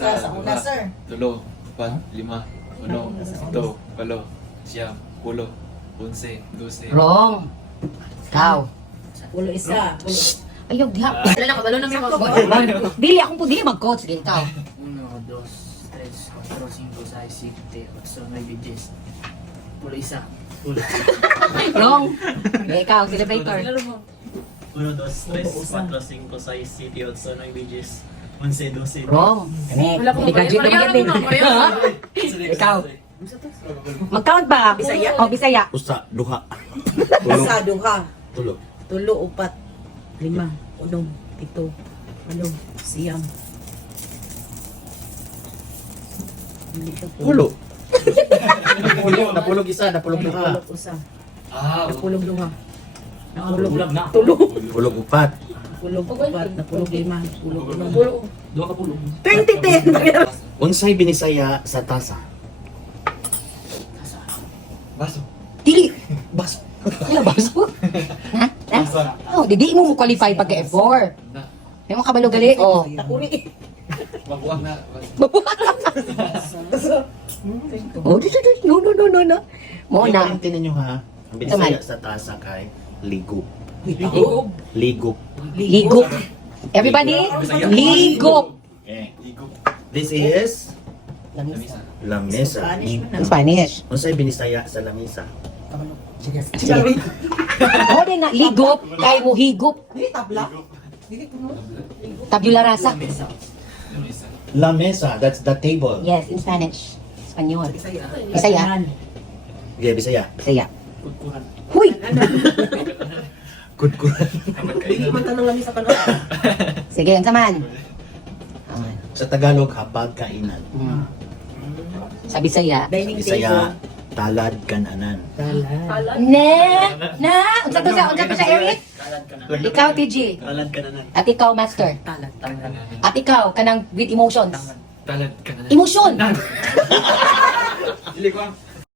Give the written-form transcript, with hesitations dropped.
Sa una, sir. Tulo, upat, lima, uno, ito, walo, siyam, pulo, 11, 12. Wrong. Ikaw. Pulo isa. Pulo. Ayaw, diha. Wala na, kabalo na mga Dili, akong po, dili mag-coach. Sige, ikaw. 1, 2, 3, 4, 5, 6, 7, 8, 9, 10. Pulo isa. Pulo. Wrong. Sige, ikaw, celebrator. 1, 2, 3, 4, 5, 6, 7, 8, 9, 10, 11, 12. Wrong. Wala ko Hindi graduate na magiging. Ikaw. Mag-count ba? Bisaya. Oh, Bisaya. Usa, duha. Isa, duha. Tulo. Tulo, upat. Lima. Unong. Pito. Walong. Siyam. Pulo. Napulog isa, napulog duha. Napulog usa. Ah, Napulog duha. Napulog tulo. Napulog upat. Napulog upat. Napulog lima. Napulog unong. Dua ka pulo. 2010. Unsay binisaya sa tasa? baso. Dili. Baso. Wala baso. Ha? Oh, di mo qualify pagka F4. Na, May mo kabalo gali. Oh. Takuli. magwag na. Oh, no. Mo na. Ulitin ninyo ha. Ang binisaya sa tasa kay ligo. Ligo. Ligo. Ligop. Everybody, ligop. Okay. Ligo. This is Lamisa. lamesa. In Spanish. Unsay binisaya sa lamesa? Oh, din na ligop kay mo higop. Tabula rasa. Lamisa. Lamesa, that's the table. Yes, in Spanish. Espanyol. Bisaya. Okay, bisaya. Bisaya. Kutkuran. Huy! Kudkuran. Hindi man tanong lang sa kanila. Sige, yun saman. Sa Tagalog, hapag kainan. Sa Bisaya. Dining Bisaya, table. talad kananan. Na! Unsa to siya, Eric? Talad ka na. Ikaw, TG. Talad ka na. At ikaw, Master. Talat. At ikaw, kanang with emotions. Talad ka na. Emotion! Dili ko.